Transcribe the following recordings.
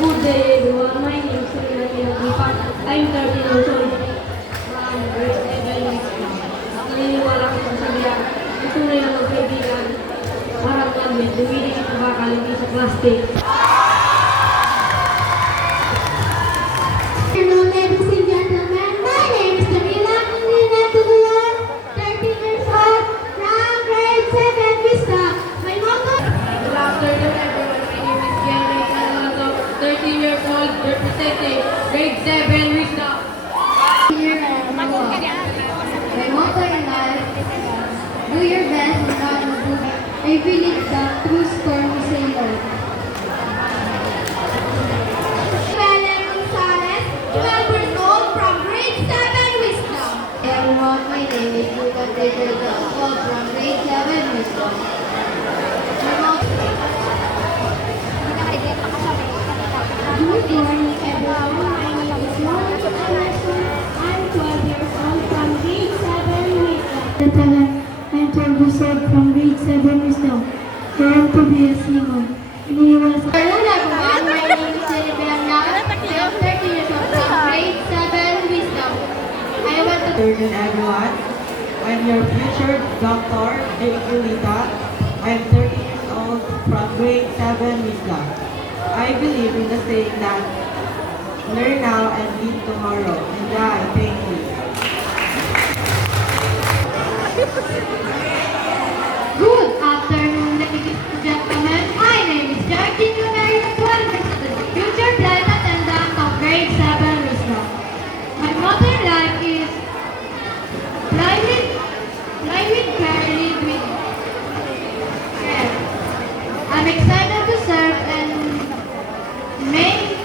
Good day everyone, my name is Rina Pinagipan. I'm 13 years old from grade 7 school. Naniniwala ko sa sabihan, ang tunay na magkaibigan, parang namin, dumidikit na bakal hindi sa plastic. Hello ladies and gentlemen, my name is Camila Nina Tugulan, 13 years old, from grade 7 Vista. My motto. Good afternoon everyone, my name is Gary Calvato, 13 years old, representing grade 7 wisdom. My motto in life is do your best without a book. I believe that through storm we sail. Belen Gonzalez, 12 years old, from grade 7 Wisdom. Everyone, my name is Lucas Pedro, from grade 7 Wisdom. Good morning, everyone. My name is Monica Anderson. I'm 12 years old from grade 7 Wisdom. I'm 12 years old from grade 7 Wisdom. I want to be a singer. Hello everyone, my name is Silvia Nag. I'm 13 years old from grade 7 Wisdom. I want to... Good afternoon, everyone. I'm your future Dr. Julita. I'm 30 years old from grade 7 Wisdom. I believe in the saying that learn now and live tomorrow. And I thank you. Good afternoon, ladies and gentlemen. My name is Jackie Lunay, 12 years old, future flight attendant of grade 7 Wisdom. My motto in life is fly with care, live with care. I'm excited to serve and make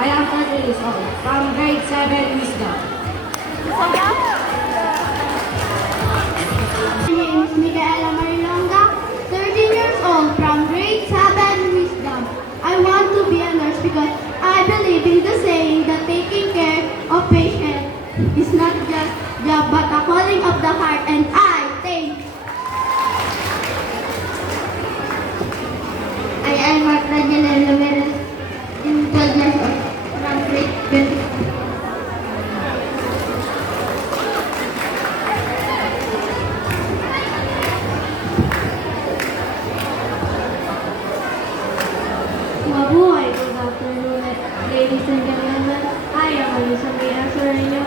I am 13 years old from grade 7 wisdom. My name is Micaela Marilonga, 13 years old from grade 7 Wisdom. I want to be a nurse because I believe in the saying that taking care of patients is not just a job but a calling of the heart, and I think I am Mark Rajana Ramirez, 12 years old from grade 20. Mabuhay, good afternoon, ladies and gentlemen. I am Alisa Mira Soreno,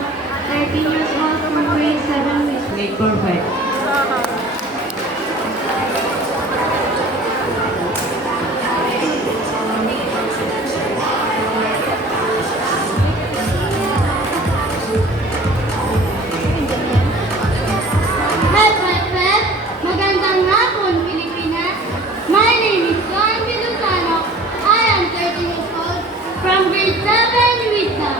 13 years old from grade 7 wisdom. Great perfect. Magandang hapon, Pilipinas. My name is Juan Viluzano. I am 13 years old from grade 7 Wisdom.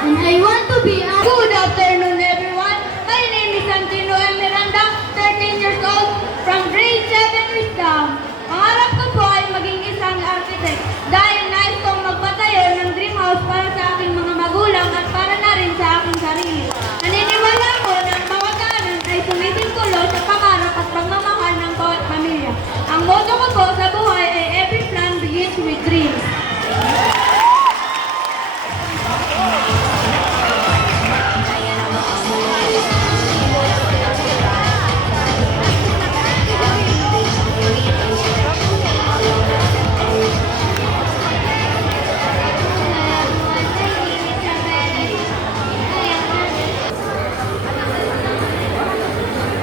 And I want to be a... Good afternoon, everyone. My name is Santino M. Miranda, 13 years old from grade 7 Wisdom. Pangarap ko po ay maging isang architect dahil nais kong magpatayo ng dream house para sa aking mga magulang at para na rin sa aking sarili. Naniniwala ko na ang bawat aral ay sumisingkulo sa pangarap at pagmamahal ng bawat pamilya. Ang motto ko po sa buhay ay every plan begins with dreams.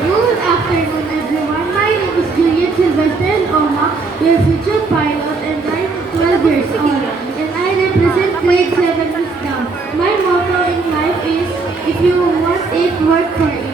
Good afternoon, everyone. My name is Juliet Silvestre Oma, your future pilot, and I'm 12 years old. And I represent grade 7 Wisdom. My motto in life is, if you want it, work for it.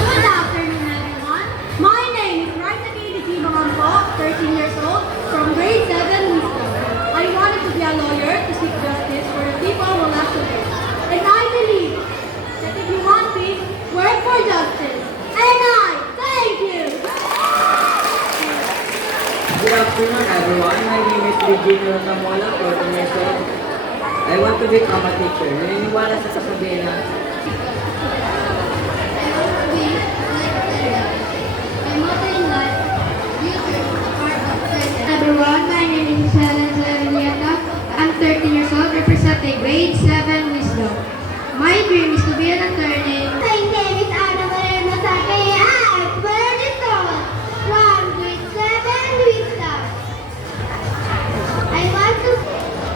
Good afternoon, everyone. My name is Raisa K. 13 years old, from grade 7 Wisdom. I wanted to be a lawyer. Virginia Rosamola, 14 years old. I want to become a teacher. Naniniwala sa sasabihin na Everyone, my name is Helen Zerlieta. I'm 13 years old, representing grade 7 wisdom. My dream is to be an attorney. My name is Ana Maria Masake. I'm 12 years old, from grade 7 wisdom. I want to...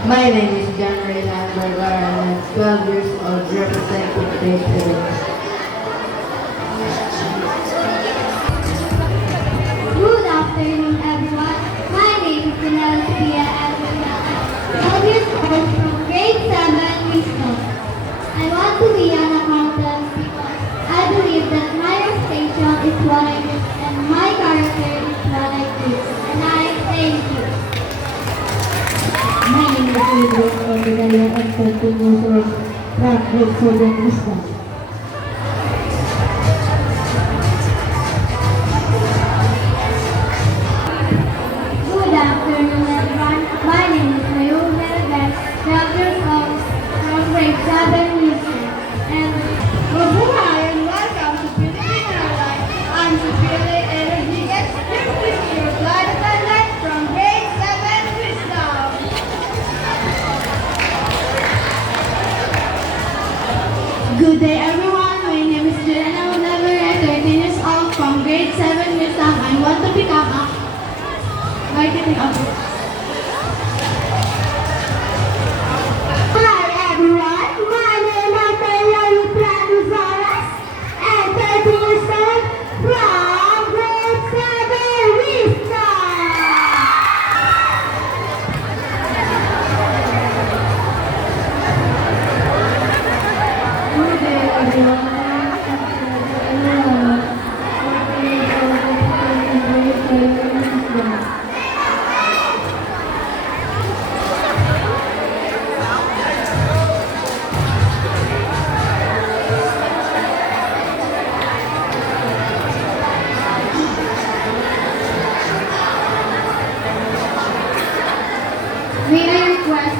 My name is John Raylan Vergara and I'm 12 years old, representing grade 7. Good afternoon, everyone. My name is Penelope Edwina. 12 years old from grade 7 wisdom. I want to be an accountant because I believe that my reputation is what I do and my character is what I do. And I thank you. My name is Adrian Ordinaria and 13 years old, from grade 7 wisdom. Good afternoon, everyone. My name is Mayur Melvin, 12 years old, from grade 7 wisdom. And mabuhay and welcome to Philippine Airlines. I'm Sophia Rodriguez, your flight attendant from grade 7 wisdom. Good day, everyone. My name is Juliana Olivera, 13 years old, from grade 7 wisdom. I want to become a marketing officer. Hi, everyone. My name is Taylor Planuzaras, and 13 years old, from grade 7 wisdom. Good day, everyone. May I request